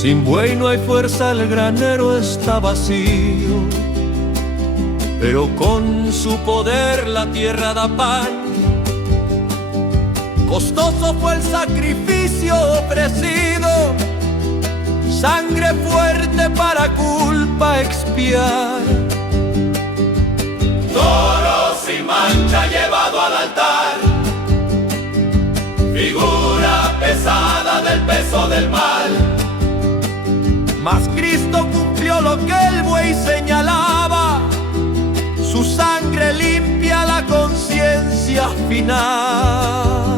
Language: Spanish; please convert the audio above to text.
Sin buey no hay fuerza, el granero está vacío, pero con su poder la tierra da pan. Costoso fue el sacrificio ofrecido, sangre fuerte para culpa expiar. Toro sin mancha llevado al altar, figura pesada del peso del mal. Mas Cristo cumplió lo que el buey señalaba, su sangre limpia la conciencia final.